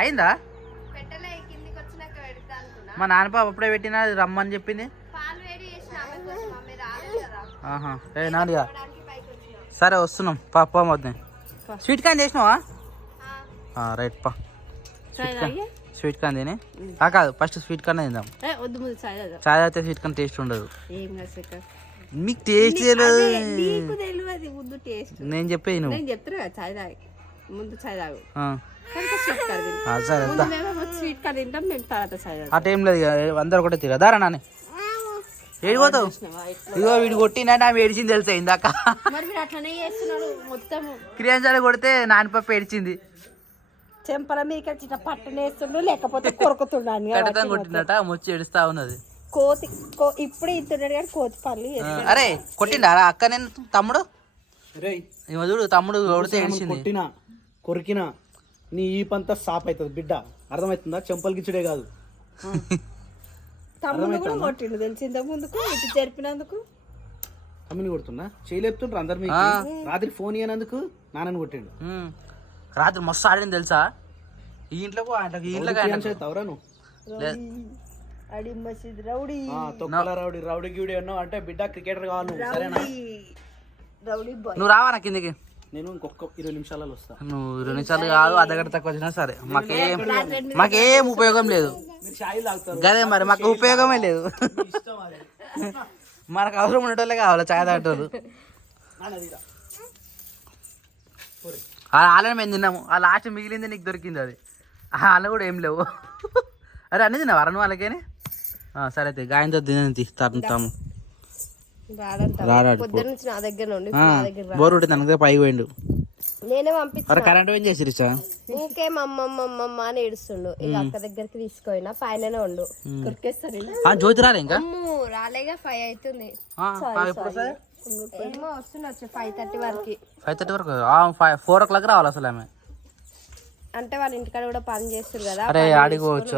అయిందా? మా నాన్న పాప అప్పుడే పెట్టినా రమ్మని చెప్పింది. నాదిగా సరే వస్తున్నాం పాప మొత్తం. స్వీట్ కాన్ చేసినావా? రైట్ పా. స్వీట్ కాన్ తిని కాదు ఫస్ట్ స్వీట్ కాన్ తిందాం. చాయ్ అయితే స్వీట్ కాన్ టేస్ట్ ఉండదు. మీకు టేస్ట్ తెలియదు. నేను చెప్పేది నువ్వు ఆ టైం లేదు అందరు ఒకటే తీరా దారా నాని ఏడిపోతావు. ఇగో వీడు కొట్టినా ఆమె ఏడిచింది తెలుసా ఇందాక. క్రియాంజాలు కొడితే నానిపప్ప ఏడిచింది. చెంపల మీకు పట్టనేస్తుండు లేకపోతే కొరుకుతుండ కొట్టినట ముచ్చి ఏడుస్తా ఉన్నది. కోతి ఇప్పుడు ఇస్తున్నాడు కానీ కోతి పళ్ళు. అరే కొట్టిండా అక్క నేను తమ్ముడు చూడు తమ్ముడు కొడితే ఏడిచింది. కొట్టినా కొరికినా నీ ఈ పంత సాప్ అవుతుంది బిడ్డ, అర్థమవుతుందా? చెంపలు గిచ్చుడే కాదు. తమ్ముడు కూడా కొట్టిండు తెలిసి ఇంతకు ముందుకు ఇటు జరిపినందుకు. తమ్ముని కొడుతున్నా చేయలేపుతుండ్రు అందరు. మీకు రాత్రి ఫోన్ ఇయ్యనందుకు నాన్నని కొట్టిండు. రాత్రి మస్తు ఆడింది తెలుసా ఈ ఇంట్లో. అవురా నువ్వు రౌడీ రౌడీ గీడి అన్నావు అంటే బిడ్డ క్రికెటర్ కావాలి. సరేనా? నువ్వు రావా నా కిందకి? నేను ఇంకొక 20 నిమిషాలలో వస్తా. నువ్వు 20 నిమిషాలు కాదు అర్ధగంట తక్కువ వచ్చినా సరే మాకేం ఉపయోగం లేదు. గదే మరి మాకు ఉపయోగమే లేదు. మనకు అవసరం ఉండేటోళ్ళే కావాలి చాయ్ తాగేటోళ్ళు. ఆలనే మేము తిన్నాము. ఆ లాస్ట్ మిగిలింది నీకు దొరికింది. అది అలా కూడా ఏం లేవు. అరే అన్నీ తిన్నావు అరను వాళ్ళకేనే. సరే అయితే గాయంతో తినేది తాము బోర్ ఉంటుంది అనగా పైకి పోయిండు. నేనే పంపించాను. కరెంట్ ఏం చేసి ఊకే మమ్మమ్మ అని ఏడుస్తుండు. ఇక అక్క దగ్గరికి తీసుకుపోయినా పైననే ఉండు కొరికేస్తాను. జ్యోతి రాలే ఇంకా రాలేగా 5 అవుతుంది. ఏమో వస్తున్నా 5:30 వరకు. 5:30 వరకు 4 o'clock రావాలి అసలు ఆమె. అంటే వాళ్ళ ఇంటికాడ కూడా పని చేస్తారు కదా. అరే ఆడిపోవచ్చు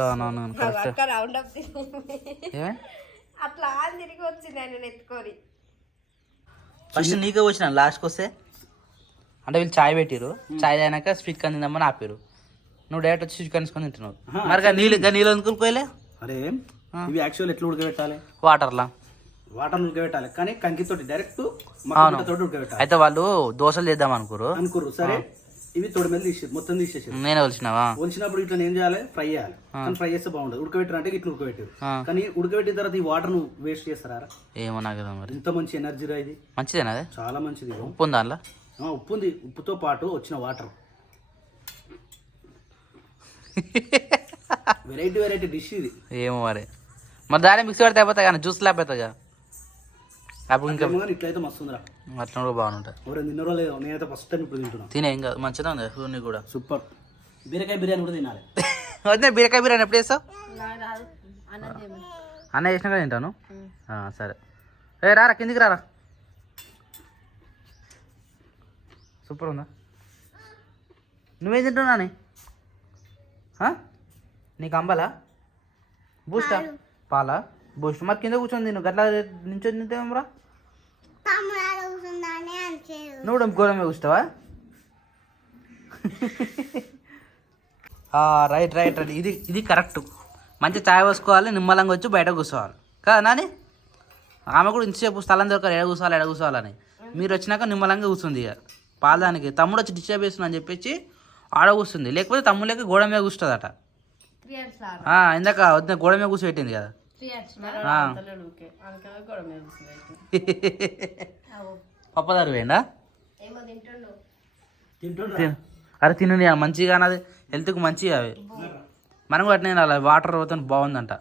అట్లా తిరిగి వచ్చింది నేను ఎత్తుకొని. ఫస్ట్ నీకే వచ్చిన లాస్ట్కి వస్తే అంటే వీళ్ళు చాయ్ పెట్టిరు. చాయ్ అయినాక స్వీట్ కాన్ తిందామని ఆపారు. నువ్వు డైరెక్ట్ వచ్చి స్వీట్ కాన్ తీసుకొని తింటున్నావు. మరి నీళ్ళు అనుకోలే. అరే ఇవి యాక్చువల్ ఎట్లా ఉడకబెట్టాలి? వాటర్లా ఉడకబెట్టాలి కానీ కంకితోటి డైరెక్ట్ ఉడకబెట్టాలి. అయితే వాళ్ళు దోశలు చేద్దాం అనుకోరు. సరే ఇవి తోడు మీద మొత్తం తీసేసి నేనే వచ్చినావా? వచ్చినప్పుడు ఇట్లా ఏం చేయాలి? ఫ్రై చేయాలి. కానీ ఫ్రై చేస్తే బాగుండదు. ఉడకబెట్టారు అంటే ఇట్లా ఉడకబెట్టారు. కానీ ఉడకబెట్టిన తర్వాత ఈ వాటర్ ను వేస్ట్ చేస్తారా? ఏమో నాకు మరి. ఇంత మంచి ఎనర్జీ రా ఇది. మంచిదేనా? అది చాలా మంచిది. ఉప్పు ఉందా అందులో? ఉప్పు ఉంది. ఉప్పుతో పాటు వచ్చిన వాటర్ వెరైటీ డిష్ ఇది. ఏమో మరి దాన్ని మిక్స్ పెడితే అయిపోతాయి కానీ జ్యూస్ లేకపోతాగా. ఇట్లయితే మస్తు అట్లా కూడా బాగుంటుంది. తిన్నరో లేదో నేనైతే ఫస్ట్ టైం ఇప్పుడు తింటున్నా. తినే ఇంకా మంచిగా ఉంది సూర్ని కూడా. సూపర్. బీరకాయ బిర్యానీ కూడా తినాలి. వద్దే బీరకాయ బిర్యానీ ఎప్పుడు చేస్తావు? అన్న చేసినా కదా తింటాను. సరే రారా కిందికి రారా. సూపర్ ఉందా? నువ్వేం తింటున్నా నీకు అంబలా బూస్టా పాలా బూస్ట్ మరి కింద కూర్చొని తిను. గట్లా నించొని తింటేమరా? నువ్వు కూడా ఘోరమే కూర్చుంటావా? రైట్ ఇది కరెక్ట్. మంచి చాయ్ పోసుకోవాలి, నిమ్మలంగా వచ్చి బయట కూర్చోవాలి కదా నాని. ఆమె కూడా ఇంతసేపు స్థలం దొరకాలి ఎడ కూర్చోవాలని. మీరు వచ్చినాక నిమ్మలంగా కూర్చుంది. ఇక పాలదానికి తమ్ముడు వచ్చి డిస్టర్బ్ చేస్తున్నా అని చెప్పేసి ఆడ కూర్చుంది. లేకపోతే తమ్ముళ్ళకి గోడ మీద కూర్చుంటుందట. ఇందాక వద్ద గోడ మీద కూర్చోబెట్టింది కదా. పప్పదారు వేయండా? అరే తిను మంచిగా అన్నది హెల్త్కి మంచిగా అవి. మనం కూడా అట్నే అలా వాటర్ పోతే బాగుందంట.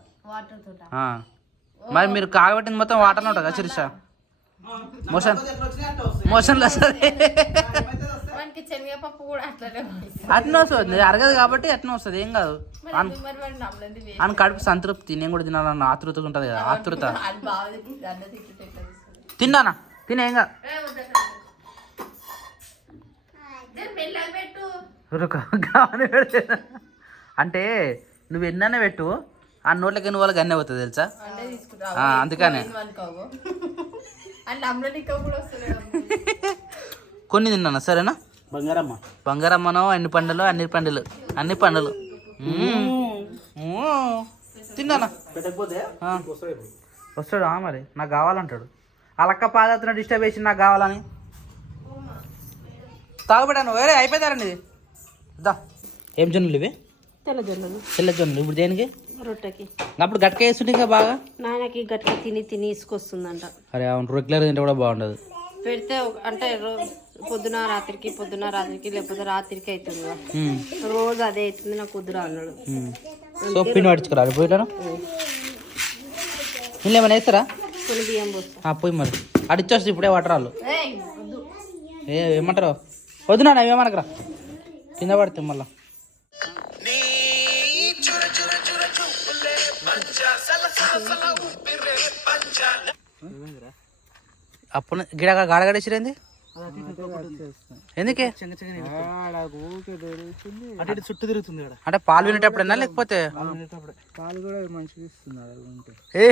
మరి మీరు కాగబెట్టింది మొత్తం వాటర్ ఉంటుంది కదా శిరీష? మోషన్లో వస్తుంది. అట్నే వస్తుంది అరగదు కాబట్టి అట్నే వస్తుంది. ఏం కాదు అని కడుపు సంతృప్తి. నేను కూడా తినాలన్న ఆతృతగా ఉంటుంది కదా. ఆతృత తిన్నానా తినేం కాదు. అంటే నువ్వు ఎన్నైనా పెట్టు ఆ నోట్లకి ఎన్ని వాళ్ళకి అన్నీ అవుతుంది తెలుసా. అందుకనే కొన్ని తిన్నాను సరేనా. బంగారమ్మ బంగారమ్మనో అన్ని పండులు అన్ని పండులు తిన్నానా పెట్టకపోతే వస్తాడు మరి నాకు కావాలంటాడు అలక్క పాదత్తున డిస్టర్బ్ చేసి నాకు కావాలని తాగుబెట్టాను వేరే అయిపోతారండి ఇది దా ఏం జొన్నలు ఇవి తెల్ల జొన్నలు తెల్ల జొన్నలు ఇప్పుడు దేనికి రొట్టెకి అప్పుడు గట్క వేస్తుంటే ఇంకా బాగా నాయనకి గట్టిగా తిని ఇసుకొస్తుందంట. అరే అవును రెగ్యులర్ తింటే కూడా బాగుండదు పెడితే అంటే పొద్దున రాత్రికి లేకపోతే రాత్రికి అవుతుంది కదా. రోజు అదే అవుతుంది నాకు కుదురా అన్నాడు. సో పిండి పట్టించుకోరా పోయిటాను వీళ్ళు ఏమైనా వేస్తారా కొన్ని బియ్యం పోస్తా పోయి మరి అడిచొస్తుంది ఇప్పుడే వాటరాళ్ళు ఏమంటారు వద్దునా ఏమనకరా కింద పడితే మళ్ళా అప్పుడు గిడ గాడగడేసిరేంది ఎందుకే అటు చుట్టూ తిరుగుతుంది అంటే పాలు వినేటప్పుడైనా లేకపోతే పాలు కూడా మంచిగా ఇస్తుంది. ఏ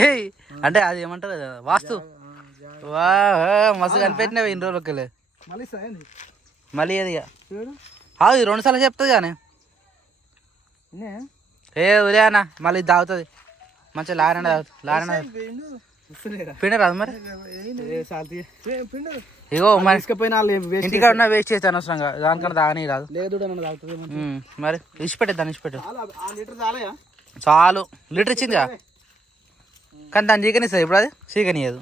అంటే అది ఏమంటారు వాస్తు వా మస్తు కనిపెట్టినవి ఇన్ని రోజులకి మళ్ళీ అది అది 2 సార్లు చెప్తుంది కానీ ఉదయానా మళ్ళీ తాగుతుంది మంచిగా లారణ పిండ రాదు మరి ఇగో మరి ఇంటికాడ ఉన్న వేస్ట్ చేస్తే అనవసరంగా దానికన్నా తాగని రాదు మరి ఇచ్చిపెట్టే దాన్ని ఇచ్చిపెట్టు చాలు లీటర్ ఇచ్చిందిగా కానీ దాన్ని చీకనిస్తుంది ఇప్పుడు అది చీకనియదు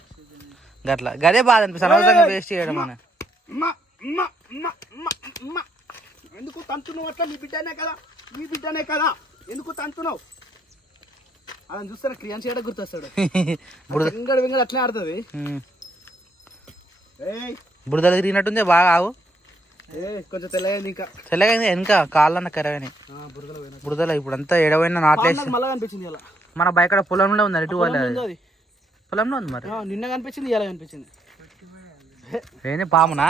గట్లా గదే బాధ అనిపిస్తుంది అనవసరంగా వేస్ట్ చేయడం అని ఎందుకు తంతున్నావు అట్లా మీ బిడ్డనే కదా ఎందుకు తంతున్నావు అలా చూస్తాను క్రియాన్స్ చేయడం గుర్తొస్తాడు వెంగడు వెంగడు అట్లే ఆడుతుంది బురదలు తిరిగినట్టుంది బాగా ఆవు కొంచెం తెల్లగైంది ఇంకా కాళ్ళన్న కరగని బురదలో ఇప్పుడు అంతా ఎడవైనా నాట్లేసి మళ్ళీ కనిపించింది ఇలా మన బయట పొలంలో ఉంది ఇటు పొలంలో ఉంది మరి నిన్న కనిపించింది ఇలా కనిపించింది ఏంది పామునా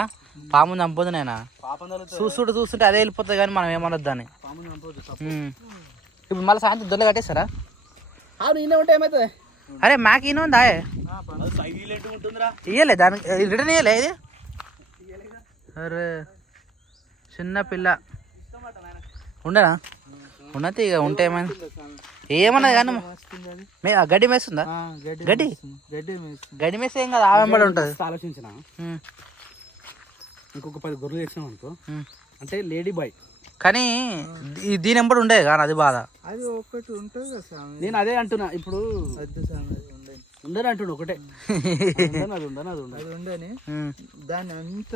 పాము చంపదు నేనా చూస్తుంటే అదే వెళ్ళిపోతుంది కానీ మనం ఏమనొద్దు దాన్ని ఇప్పుడు మళ్ళీ సాయంత్రం దొల్ల కట్టేస్తారా నిన్న ఉంటే ఏమవుతుంది అరే మాకు ఈయన ఉందా ఇయ్యలే దానికి రిటర్న్ ఇయ్యలే ఇది అరే చిన్న పిల్ల ఉండనా ఉన్నది ఇక ఉంటే ఏమైనా ఏమన్నది కానీ గడ్డి మేస్తుందా గడ్డి మేస్తే ఏం కదా ఆవెంబడి ఉంటుంది ఆలోచించిన ఇంకొక 10 గొర్రెలు తెచ్చినాం అనుకో అంటే లేడీ బాయ్ కానీ దీని ఎంబడి ఉండేది కానీ అది బాధ అది ఒకటి ఉంటుంది కదా స్వామి నేను అదే అంటున్నా ఇప్పుడు ఉండని అంటున్నా ఒకటే అది ఉండని దాన్ని అంత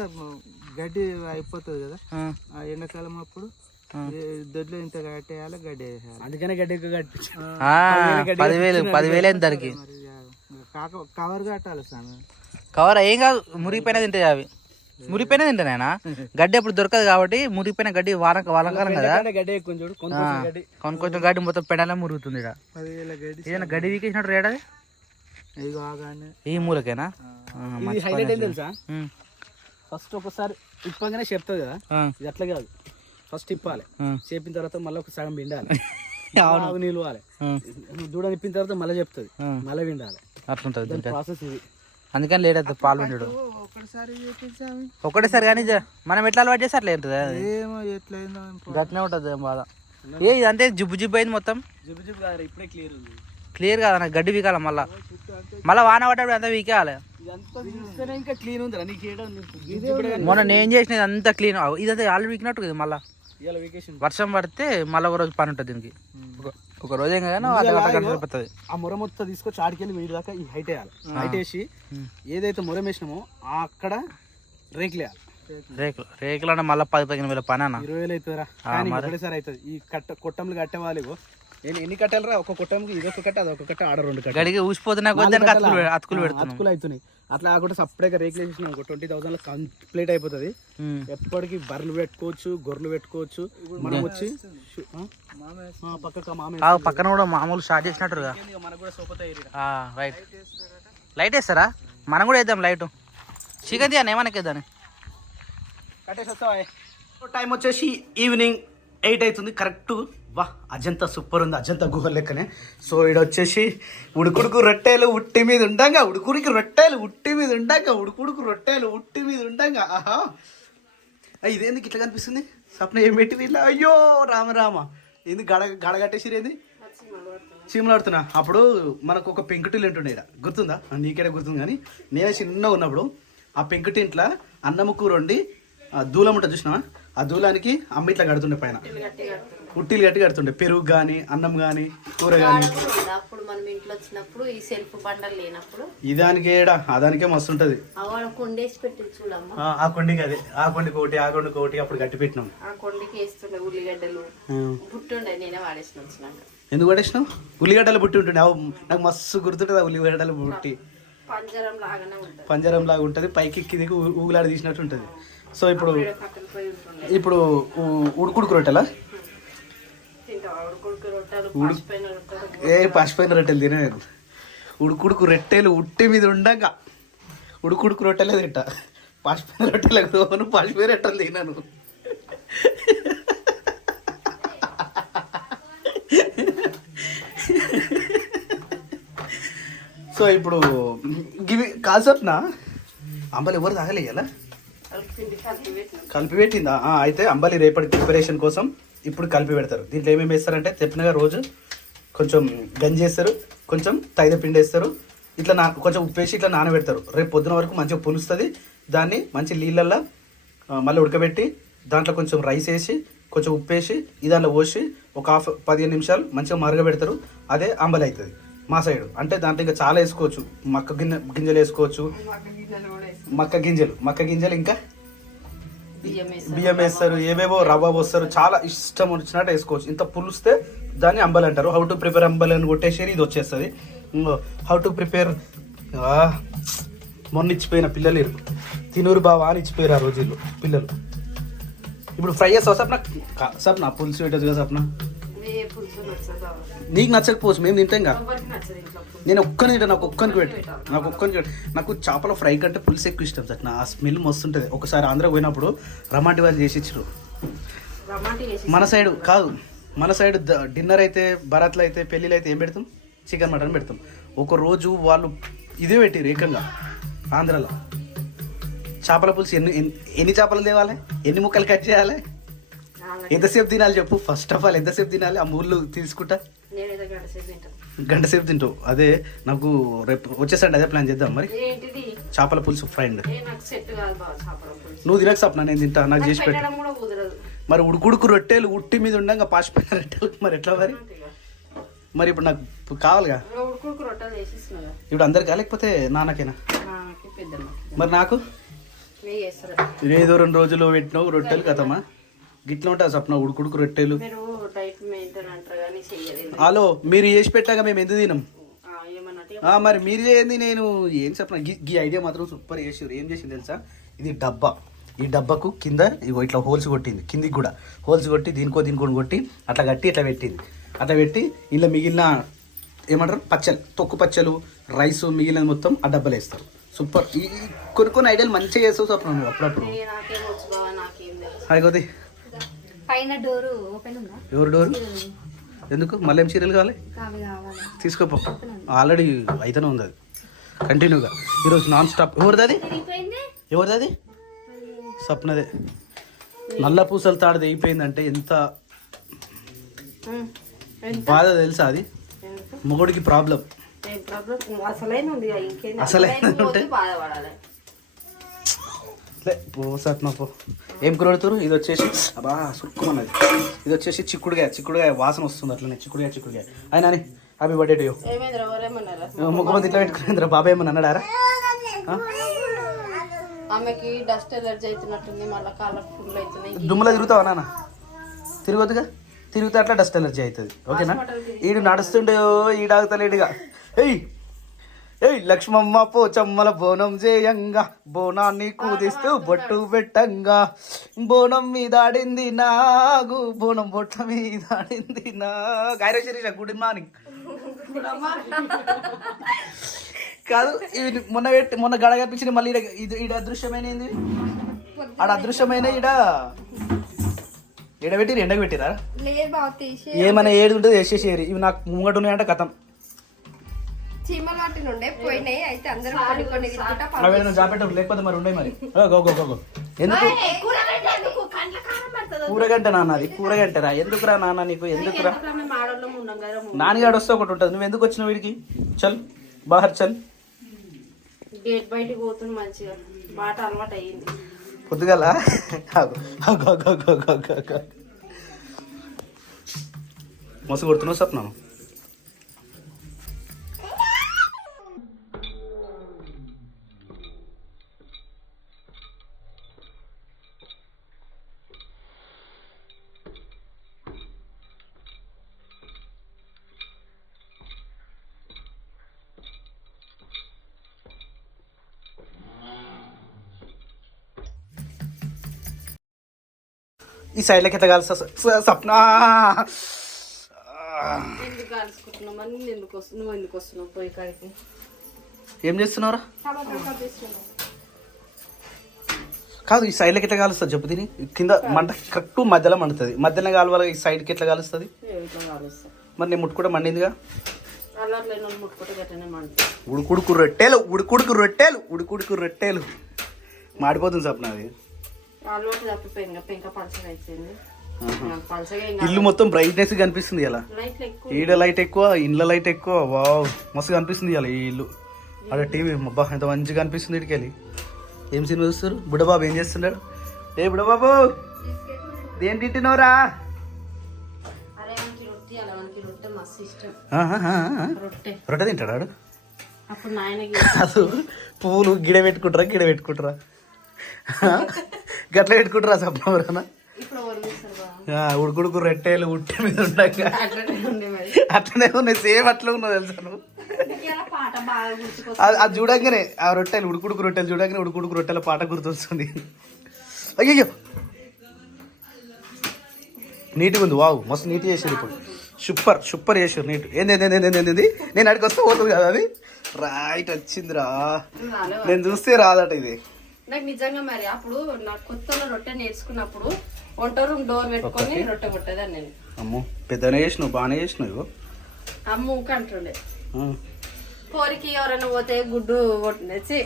గడ్డి అయిపోతుంది కదా ఆ ఎండాకాలం అప్పుడు దొడ్లో ఇంత కట్టేయాలి గడ్డి వేసేయాలి అందుకనే గడ్డి ఎక్కువ కట్టించు 10,000 ఎంత దానికి కవర్ కట్టాలి స్వామి కవర్ ఏం కాదు మురిగిపోయినా తింటాయి అవి మురిగిపోయినా తింటానేనా గడ్డి అప్పుడు దొరకదు కాబట్టి మురిగిపోయిన గడ్డి వానకాలం కదా గడ్డి ఎక్కువ చూడు కొంచెం గడ్డి మొత్తం పెడాలే మురుగుతుంది ఏదైనా గడ్డి వీకేసినట్టు రేడది ఈ మూలకేనా హైలైట్ ఏం తెలుసా ఫస్ట్ ఒకసారి ఇప్పగానే చెప్తుంది కదా ఇది అట్లా కాదు ఫస్ట్ ఇప్పాలి చెప్పిన తర్వాత మళ్ళీ ఒక సగం పిండాలి నిలవాలి దూడ నిప్పిన తర్వాత మళ్ళీ చెప్తుంది మళ్ళీ పిండాలి అట్లుంటది ప్రాసెస్ ఇది అందుకని లేట్ అవుతుంది పాలు పిండడు ఒకటేసారి కానీ మనం ఎట్లా అలవాటు చేస్తే అట్లా ఉంటుంది గట్లనే ఉంటుంది బాధ ఇది అంతే జిబ్బు అయింది మొత్తం ఇప్పుడే క్లియర్ ఉంది క్లియర్ కాదు నాకు గడ్డి వీకాలి మళ్ళీ వాన పడ్డప్పుడు అంతా వీకేయాలి ఇంకా క్లీన్ ఉంది మొన్న నేను చేసిన అంతా క్లీన్ ఇదంతా ఆల్రెడీ వీకినట్టు కదా మళ్ళీ వర్షం పడితే మళ్ళీ ఒక రోజు పని ఉంటుంది దీనికి ఒక రోజు ఏం కదా ఆ మొర మొత్తం తీసుకొచ్చి ఆడికెళ్ళి వీడి దాకా ఈ హైట్ వేయాలి హైట్ వేసి ఏదైతే మొరం వేసినామో అక్కడ రేకులు వేయాలి రేకులు అంటే మళ్ళీ 10-15 వేల పని అన్న 20,000 అవుతుందిరా ఒకటేసారి అవుతుంది ఈ కొట్టంలు కట్టేవాళ్ళు ఎన్ని కట్టాలరా ఒక కొట్టంకి ఇది ఒక కట్ట అది ఒక కట్ట ఆడ 2 కట్ట గడికి ఊసిపోతున్నా అతుకులు అవుతున్నాయి అట్లా కాకుండా సపరేట్గా రేకులు వేసేసిన 20,000 కంప్లీట్ అయిపోతుంది ఎప్పటికీ బర్రెలు పెట్టుకోవచ్చు గొర్రెలు పెట్టుకోవచ్చు మనం వచ్చి పక్కన కూడా మామూలు స్టార్ట్ చేసినట్టుగా రైట్ లైట్ వేస్తారా మనం కూడా వేద్దాం లైట్ చికెన్ తీయని ఏమనకేద్దాని కట్టేసి వస్తావా టైం వచ్చేసి ఈవినింగ్ 8 అవుతుంది కరెక్ట్ వా అజంతా సూపర్ ఉంది అజంతా గుహ లెక్కనే సో ఈడ వచ్చేసి ఉడుకుడుకు రొట్టెలు ఉట్టి మీద ఉండంగా ఉడుకుడికి రొట్టెలు ఉట్టి మీద ఉండంగా ఉడుకుడుకు రొట్టెలు ఉట్టి మీద ఉండంగా ఆహా ఇదేందుకు ఇట్లా కనిపిస్తుంది స్వప్న ఏం పెట్టింది ఇట్లా అయ్యో రామ రామ ఏంది గడ కట్టేసిరు ఏంది చీమలు ఆడుతున్నా అప్పుడు మనకు ఒక పెంకుటిల్లు ఉంటుండే ఈడ గుర్తుందా నీకేడే గుర్తుంది కానీ నేనే చిన్నగా ఉన్నప్పుడు ఆ పెంకుటింట్లో అన్నము కూర వండి దూలం ఉంటుంది చూసినావా ఆ దూలానికి అమ్మ ఇట్లా కడుతుండే పైన ఉట్టిలు గట్టి కడుతుండే పెరుగు కానీ అన్నం కానీ కూర కానీ అప్పుడు మనం ఇంట్లో వచ్చినప్పుడు ఈ సెల్ఫ్ బండలు లేనప్పుడు ఇదానికి ఏడా అదానికే మస్తు ఉంటుంది కొండేసి పెట్టి చూడమ్మా ఆ కొండికి అదే ఆ కొండికి ఒకటి ఆ కొండికి ఒకటి అప్పుడు గట్టి పెట్టినాం ఆ కొండకి వేస్తుండే ఉల్లిగడ్డలు పుట్టుండే నేనే వాడేసిన వచ్చినాక ఎందుకు పడేసినావు ఉల్లిగడ్డలు పుట్టి ఉంటుండే నాకు మస్తు గుర్తుంటుంది ఆ ఉల్లిగడ్డలు పుట్టి పంజరం లాగానే ఉంటుంది పంజరం లాగా ఉంటుంది పైకి కిందికి ఊగులాడి తీసినట్టు ఉంటుంది సో ఇప్పుడు ఉడుకుడుకు రొట్టెలా పచ్చిపోయిన రొట్టెలు తినేది ఉడుకుడుకు రొట్టెలు ఉట్టి మీద ఉండగా ఉడుకుడుకు రొట్టెలే తింటా పచ్చిపోయిన రొట్టెలు పచ్చిపోయిన రొట్టెలు తిన్నాను సో ఇప్పుడు గివి కాల్సప్నా అంబలి ఎవరు తాగలేయాలా కలిపి పెట్టిందా అయితే అంబలి రేపటి ప్రిపరేషన్ కోసం ఇప్పుడు కలిపి పెడతారు దీంట్లో ఏమేమి వేస్తారంటే చెప్పినగా రోజు కొంచెం గంజి వేస్తారు కొంచెం తైద పిండి వేస్తారు ఇట్లా కొంచెం ఉప్పు వేసి ఇట్లా నానబెడతారు రేపు పొద్దున వరకు మంచిగా పులుస్తుంది దాన్ని మంచి నీళ్ళల్లో మళ్ళీ ఉడకబెట్టి దాంట్లో కొంచెం రైస్ వేసి కొంచెం ఉప్పు వేసి దాంట్లో పోసి ఒక 15 నిమిషాలు మంచిగా మరగబెడతారు అదే అంబలి అవుతుంది మా సైడు అంటే దాంట్లో ఇంకా చాలా వేసుకోవచ్చు గింజలు వేసుకోవచ్చు మక్క గింజలు ఇంకా బియ్యం వేస్తారు ఏవేవో రవ్వ పోస్తారు చాలా ఇష్టం వచ్చినట్టు వేసుకోవచ్చు ఇంత పులిస్తే దాన్ని అంబలి అంటారు హౌ టు ప్రిపేర్ అంబలి అని కొట్టేసి ఇది వచ్చేస్తుంది హౌ టు ప్రిపేర్ మొన్న ఇచ్చిపోయిన పిల్లలు తినూరు బావా అని ఇచ్చిపోయారు ఆ రోజుల్లో పిల్లలు ఇప్పుడు ఫ్రై చేస్తావు సప్న పులుసు పెట్టదు కదా సప్న నీకు నచ్చకపోవచ్చు మేము తింటాం కదా నేను ఒక్కని తింటా నాకు ఒక్కనికి నాకు చేపల ఫ్రై కంటే పులుసు ఎక్కువ ఇష్టం సార్ నా ఆ స్మెల్ మస్తు ఉంటుంది ఒకసారి ఆంధ్రాకి పోయినప్పుడు రమాటి వాళ్ళు చేసి ఇచ్చారు మన సైడ్ కాదు మన సైడ్ డిన్నర్ అయితే బరాత్లో అయితే పెళ్ళిళ్ళు అయితే ఏం పెడతాం చికెన్ మటన్ పెడతాం ఒక రోజు వాళ్ళు ఇదే పెట్టారు ఏకంగా ఆంధ్రాలో చేపల పులుసు ఎన్ని చేపలు తేవాలి ఎన్ని ముక్కలు కట్ చేయాలి ఎంతసేపు తినాలి చెప్పు ఫస్ట్ ఆఫ్ ఆల్ ఎంతసేపు తినాలి ఆ ముళ్ళు తీసుకుంటా గంట సేపు తింటావు అదే నాకు రేపు వచ్చేసండి అదే ప్లాన్ చేద్దాం మరి చేపల పులుసు ఫ్రైండ్ నువ్వు తినక సప్న నేను తింటా నాకు చేసి పెట్టు మరి ఉడుకుడుకు రొట్టెలు ఉట్టి మీద ఉండగా పాసిపోయిన రొట్టెలు మరి ఎట్లా మరి ఇప్పుడు నాకు కావాలిగా ఇప్పుడు అందరికా లేకపోతే నాన్నకేనా మరి నాకు ఏదో 2 రోజులు పెట్టినావు రొట్టెలు కదమ్మా గిట్లా ఉంటుంది సప్న ఉడుకుడుకు రొట్టెలు హలో మీరు చేసి పెట్టాక మేము ఎందుకు తినం మరి మీరు చేయండి నేను ఏం చెప్పిన ఈ ఐడియా మాత్రం సూపర్ చేసారు ఏం చేసింది తెలుసా ఇది డబ్బా ఈ డబ్బాకు కింద ఇగో ఇట్లా హోల్స్ కొట్టింది కిందికి కూడా హోల్స్ కొట్టి దీనికో కొట్టి అట్లా కట్టి ఇట్లా పెట్టింది అట్లా పెట్టి ఇలా మిగిలిన ఏమంటారు తొక్కు పచ్చలు రైస్ మిగిలిన మొత్తం ఆ డబ్బాలు వేస్తారు సూపర్ ఈ కొన్ని ఐడియాలు మంచిగా చేస్తావు స్వప్న నువ్వు అప్పుడప్పుడు అయిపోతే పైన డోర్ ఓపెన్ ఉందా ఎవరు డోర్ ఎందుకు మళ్ళీ ఏం చీరలు కావాలి తీసుకోపో ఆల్రెడీ అయితేనే ఉంది అది కంటిన్యూగా ఈరోజు నాన్ స్టాప్ ఎవరిది అది స్వప్నదే నల్ల పూసలు తాడిది అయిపోయిందంటే ఎంత బాధ తెలుసా అది మొగుడికి ప్రాబ్లం అసలైన ఉంటే పో సత్న పో ఏం కూరడుతారు ఇది వచ్చేసి అబ్బా సుక్కుమన్నది ఇది వచ్చేసి చిక్కుడుగాయ వాసన వస్తుంది అట్లనే చిక్కుడుగాయ ఆయన అని హ్యాపీ బర్త్డే టు యూ ముఖ్యమంత్రి ఇట్లా పెట్టుకునేంద్ర బాబాయ్ ఏమన్నా అన్నాడారా ఆమెకి డస్ట్ ఎలర్జీ అవుతున్నట్టుంది మళ్ళీ కాళ్ళ ఫుల్ అవుతున్నాయి దుమ్ములో తిరుగుతావా నాన్న తిరుగుతుగా తిరిగితే అట్లా డస్ట్ ఎలర్జీ అవుతుంది ఓకేనా ఈడు నడుస్తుండే ఈడాగుతలేడుగా ఏయ్ లక్ష్మమ్మ పోచమ్మల బోనం చేయంగా బోనాన్ని కూదిస్తూ బొట్టు పెట్టంగా బోనం మీద ఆడింది నాగు బోనం బొట్ట మీద ఆడింది నా గాయర శరీర గుడ్ మార్నింగ్ కాదు ఇవి మొన్న గడ కనిపించింది మళ్ళీ ఈడ అదృశ్యమైనది ఆడ అదృశ్యమైన ఈడ పెట్టిరు ఎండకు పెట్టిరా ఏమైనా ఏడు ఉంటుంది వేసేసేరి ఇవి నాకు ముంగట ఉన్నాయంటే కథం లేకపోతే మరి ఉండే మరి ఎందుకు కూరగంట నాన్న అది కూరగంటరా ఎందుకురా నాన్న నీకు ఎందుకురా మాడోళ్ళం ఉండం కదా నాన్నగాడు వస్తే ఒకటి ఉంటుంది నువ్వు ఎందుకు వచ్చినావు వీడికి చల్ బాహర్ చల్ గేట్ బయటికి పోతుంది మంచిగా బాట అలవాటు అయ్యింది పొద్దుగల మస్తు కొడుతున్నావు స్వప్నం ఈ సైడ్లకి ఎట్లా కాల్స్తా సప్న ఎందుకు కాల్చుకుంటున్నావు మరి నువ్వు ఎందుకు వస్తున్నావు పోయి కాడికి ఏం చేస్తున్నావురా కాదు ఈ సైడ్లకి ఎట్లా కాలుస్తుంది చెప్పు తిని కింద మంట కరెక్ట్ మధ్యలో మండుతుంది మధ్యలో కాలువాలి ఈ సైడ్కి ఎట్లా కాలుస్తుంది ఇట్లా కాలుస్తా మరి నేను ముట్టుకుంటే మండిందిగా అల్లర్లో ముట్టుకుంటే గట్టనే మంట ఉడుకుడుకు రొట్టెలు మాడిపోతుంది సప్న అది అలవాటు తప్పి పెంక పలసగా అయిపోయింది పలసగా ఇల్లు మొత్తం బ్రైట్నెస్ కనిపిస్తుంది ఇలా లైట్లు ఎక్కువ ఈడ లైట్ ఎక్కువ ఇండ్ల లైట్ ఎక్కువ వావ్ మస్తు కనిపిస్తుంది ఇలా ఈ ఇల్లు అక్కడ టీవీ అబ్బా ఎంత మంచిగా కనిపిస్తుంది ఇటుకెళ్ళి ఏం సినిమా చూస్తారు బుడ్డబాబు ఏం చేస్తున్నాడు ఏ బుడ్డబాబు దేని తింటున్నావురా అరే మనకి రొట్టె అలా మనకి రొట్టె మస్తు ఇష్టం రొట్టె రొట్టె తింటాడు వాడు? అప్పుడు నాయనకి కాదు పువ్వులు గిడ పెట్టుకుంటారా గట్ల పెట్టుకుంటారా సప్నవరనా ఇప్పుడు వదిలేస్తారు బాగా ఉడుకుడుకు రొట్టెలు ఉట్టి మీద ఉండగా అట్లనే ఉండే మరి అట్లనే ఉన్నాయి సేమ్ అట్లా ఉన్నది తెలుసా నువ్వు ఇలా పాట బాగా గుర్తుకొస్తుంది అది చూడంగానే ఆ రొట్టెలు ఉడుకుడుకు రొట్టెలు చూడంగానే ఉడుకుడుకు రొట్టెల పాట గుర్తొస్తుంది అయ్యో నీట్గా ఉంది వావ్ మస్తు నీట్ చేసారు ఇప్పుడు సూపర్ చేసారు నీట్ ఏంది నేను అడిగి వస్తే పోతుంది కదా అది రైట్ వచ్చిందిరా నేను చూస్తే రాదట ఇది నాకు నిజంగా మరి అప్పుడు నాకు కొత్తలో రొట్టె నేర్చుకున్నప్పుడు వంట రూమ్ డోర్ పెట్టుకొని రొట్టె కొట్టేదాన్ని నేను అమ్మో పెద్దనే చేసినావు బాగానే చేసినావు అమ్మ ఊక అంటుండే పోరికి ఎవరైనా పోతే గుడ్డు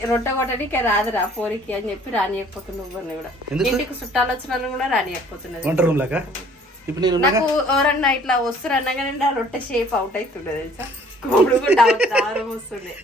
రొట్టె కొట్టడానికి రాదురా పోరికి అని చెప్పి రానియకపోతున్నా నువ్వు కూడా ఇంటికి చుట్టాలు వచ్చిన కూడా రానియకపోతున్నది వంట రూమ్ లాగా ఇప్పుడు నేను నాకు ఎవరన్నా ఇట్లా వస్తురన్నా కానీ నా రొట్టె షేప్ అవుట్ అవుతుండే తెలుసా ఇప్పుడు కూడా దారం వస్తుండే